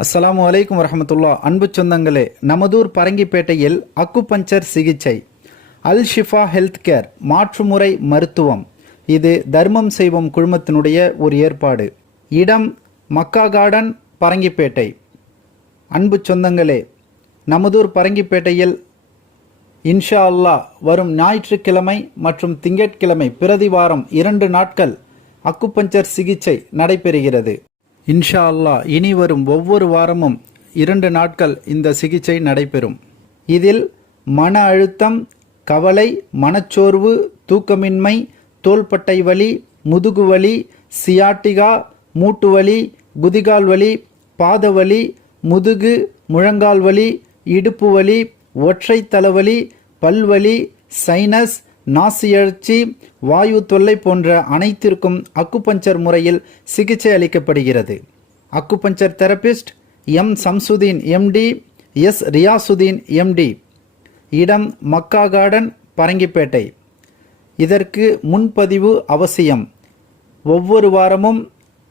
அஸ்ஸலாமு அலைக்கும் வரஹமத்துல்லா. அன்பு சொந்தங்களே, நமதூர் பரங்கிப்பேட்டையில் அக்குபஞ்சர் சிகிச்சை, அல் ஷிஃபா ஹெல்த் கேர் மாற்றுமுறை மருத்துவம். இது தர்மம் செய்வோம் குழுமத்தினுடைய ஒரு ஏற்பாடு. இடம் மக்கா கார்டன், பரங்கிப்பேட்டை. அன்பு சொந்தங்களே, நமதூர் பரங்கிப்பேட்டையில் இன்ஷா அல்லாஹ் வரும் ஞாயிற்றுக்கிழமை மற்றும் திங்கட்கிழமை பிரதி வாரம் 2 நாட்கள் அக்குபஞ்சர் சிகிச்சை நடைபெறுகிறது. இன்ஷா அல்லாஹ் இனி வரும் ஒவ்வொரு வாரமும் 2 நாட்கள் இந்த சிகிச்சை நடைபெறும். இதில் மன அழுத்தம், கவலை, மனச்சோர்வு, தூக்கமின்மை, தோள்பட்டை வலி, முதுகு வலி, சியாட்டிகா, மூட்டு வலி, குதிகால் வலி, பாத வலி, முதுகு முழங்கால் வலி, இடுப்பு வலி, ஒற்றை தலைவலி, பல்வலி, சைனஸ், நாசியழ்ச்சி, வாயு தொல்லை போன்ற அனைத்திற்கும் அக்குபஞ்சர் முறையில் சிகிச்சை அளிக்கப்படுகிறது. Acupuncture therapist M Samsudeen MD, S Riyasudeen MD. இடம் மக்கா கார்டன், பரங்கிப்பேட்டை. இதற்கு முன்பதிவு அவசியம். ஒவ்வொரு வாரமும்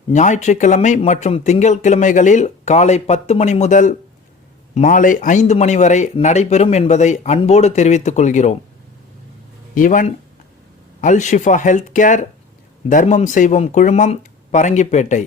ஞாயிற்றுக்கிழமை மற்றும் திங்கட்கிழமைகளில் காலை 10 மணி முதல் மாலை 5 மணி வரை நடைபெறும் என்பதை அன்போடு தெரிவித்துக் கொள்கிறோம். இவன் அல் ஷிஃபா ஹெல்த் கேர், தர்மம் செய்வோம் குழுமம், பரங்கிப்பேட்டை.